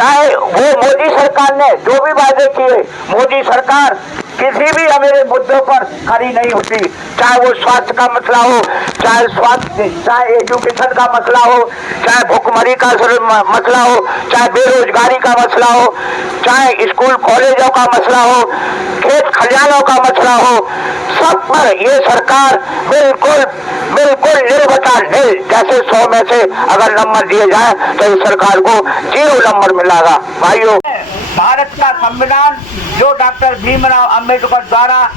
चाहे वो मोदी सरकार ने जो भी वादे किए, मोदी सरकार किसी भी हमारे मुद्दों पर खड़ी नहीं होती। चाहे वो स्वास्थ्य का मसला हो, चाहे एजुकेशन का मसला हो, चाहे भुखमरी का मसला हो, चाहे बेरोजगारी का मसला हो, चाहे स्कूल कॉलेजों का मसला हो, खेत खलिहानों का मसला हो, सब पर ये सरकार बिल्कुल बिल्कुल निर्भता नहीं। जैसे 100 में से अगर नंबर दिए जाए तो इस सरकार को 0 नंबर मिलेगा। भाइयों, भारत का संविधान जो डॉक्टर भीमराव अंबेडकर द्वारा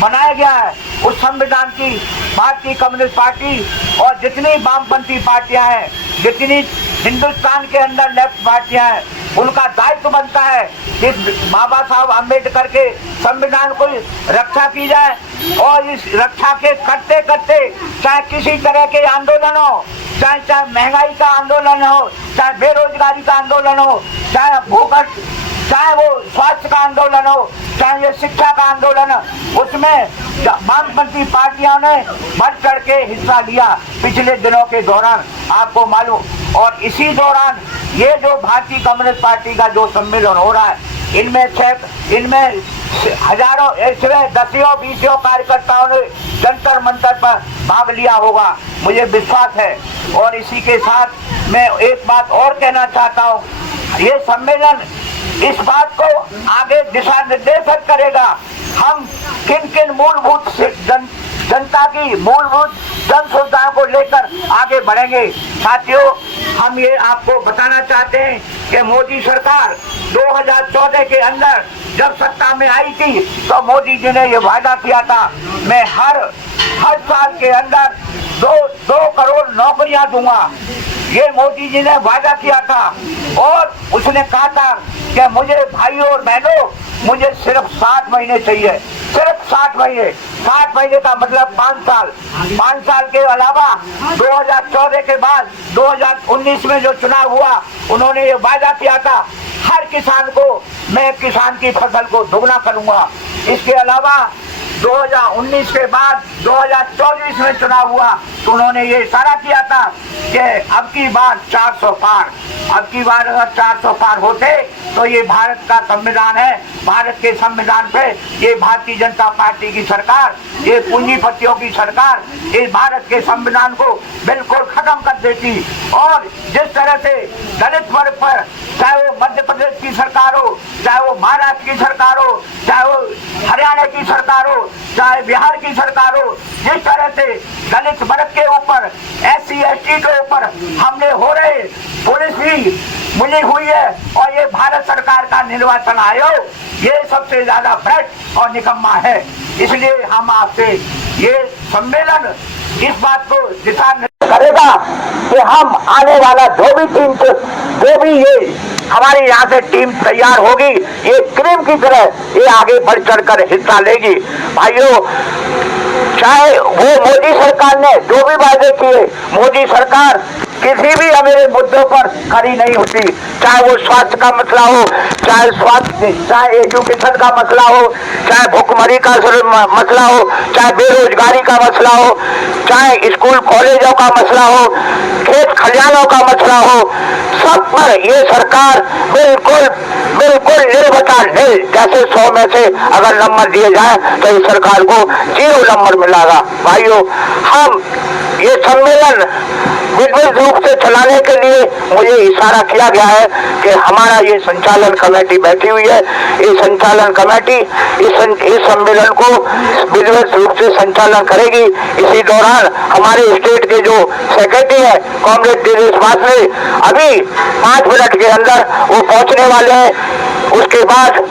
बनाया गया है, उस संविधान की भारतीय कम्युनिस्ट पार्टी और जितनी वामपंथी पार्टियां हैं, जितनी हिंदुस्तान के अंदर लेफ्ट पार्टियां हैं, उनका दायित्व बनता है कि बाबा साहब अंबेडकर के संविधान को रक्षा की जाए। और इस रक्षा के करते करते चाहे किसी तरह के आंदोलन हो, चाहे महंगाई का आंदोलन हो, चाहे बेरोजगारी का आंदोलन हो, चाहे भूख, चाहे वो स्वास्थ्य का आंदोलन हो, चाहे ये शिक्षा का आंदोलन हो, उसमें वामपंथी पार्टियों ने बढ़ चढ़ के हिस्सा लिया पिछले दिनों के दौरान, आपको मालूम। और इसी दौरान ये जो भारतीय कम्युनिस्ट पार्टी का जो सम्मेलन हो रहा है, इनमें हजारों, दसियों बीसियों कार्यकर्ताओं ने जंतर मंतर पर भाग लिया होगा, मुझे विश्वास है। और इसी के साथ मैं एक बात और कहना चाहता हूँ, ये सम्मेलन इस बात को आगे दिशा निर्देशित करेगा, हम किन किन मूलभूत जनता की मूलभूत जन सुविधाओं को लेकर आगे बढ़ेंगे। साथियों, हम ये आपको बताना चाहते हैं कि मोदी सरकार 2014 के अंदर जब सत्ता में आई थी तो मोदी जी ने ये वादा किया था, मैं हर साल के अंदर 2 करोड़ नौकरियां दूंगा। ये मोदी जी ने वादा किया था और उसने कहा था कि मुझे भाइयों और बहनों, मुझे सिर्फ 60 महीने चाहिए, सिर्फ 60 महीने। 60 महीने का मतलब 5 साल। 5 साल के अलावा 2014 के बाद 2019 में जो चुनाव हुआ, उन्होंने ये वादा किया था हर किसान को मैं किसान की फसल को दोगुना करूंगा। इसके अलावा 2019 के बाद 2024 में चुनाव हुआ तो उन्होंने ये इशारा किया था कि अब की बार 400 पार, अब की बार अगर 400 पार होते तो ये भारत का संविधान है, भारत के संविधान पे ये भारतीय जनता पार्टी की सरकार, ये पूंजीपतियों की सरकार इस भारत के संविधान को बिल्कुल खत्म कर देती। और जिस तरह से दलित वर्ग पर, चाहे वो मध्य प्रदेश की सरकार हो, चाहे वो महाराष्ट्र की सरकार हो, चाहे वो हरियाणा की सरकार हो, चाहे बिहार की सरकार हो, जिस तरह से दलित वर्ग के ऊपर, SC ST के ऊपर हमले हो रहे, पुलिस भी मिली हुई है और ये भारत सरकार का निर्वाचन आयोग ये सबसे ज्यादा भ्रष्ट और निकम्मा है। इसलिए हम आपसे ये सम्मेलन इस बात को दिशा करेगा कि हम आने वाला जो भी ये हमारी यहाँ से टीम तैयार होगी, ये क्रीम की तरह ये आगे बढ़ चढ़कर हिस्सा लेगी। भाइयों, चाहे वो मोदी सरकार ने जो भी वादे किए, मोदी सरकार किसी भी हमारे मुद्दों पर खड़ी नहीं होती। चाहे वो स्वास्थ्य का मसला हो, चाहे एजुकेशन का मसला हो, चाहे भुखमरी का मसला हो, चाहे बेरोजगारी का मसला हो, चाहे स्कूल कॉलेजों का मसला हो, खेत खलिहानों का मसला हो, सब पर ये सरकार बिल्कुल बिल्कुल निर्भता नहीं। जैसे 100 में से अगर नंबर दिए जाए तो इस सरकार को 0 नंबर मिलेगा। भाइयों, हम ये सम्मेलन विधिवत रूप से चलाने के लिए मुझे इशारा किया गया है कि हमारा ये संचालन कमेटी बैठी हुई है। ये संचालन कमेटी इस सम्मेलन को विधिवत रूप से संचालन करेगी। इसी दौरान हमारे स्टेट के जो सेक्रेटरी है कॉमरेड दिनेश वासने, अभी 5 मिनट के अंदर वो पहुंचने वाले हैं। उसके बाद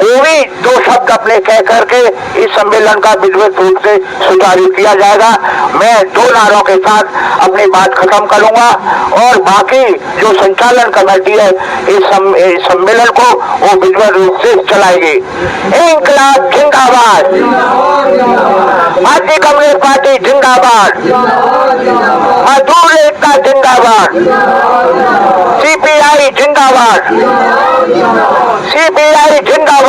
वो भी 2 शब्द अपने कह करके इस सम्मेलन का विधिवत रूप से सुचारू किया जाएगा। मैं 2 नारों के साथ अपनी बात खत्म करूंगा और बाकी जो संचालन कमेटी है इस सम्मेलन को वो विधिवत रूप से चलाएगी। इंकलाब जिंदाबाद, भारतीय कम्युनिस्ट पार्टी जिंदाबाद, मजदूर एकता जिंदाबाद, CPI जिंदाबाद, CPI जिंदाबाद।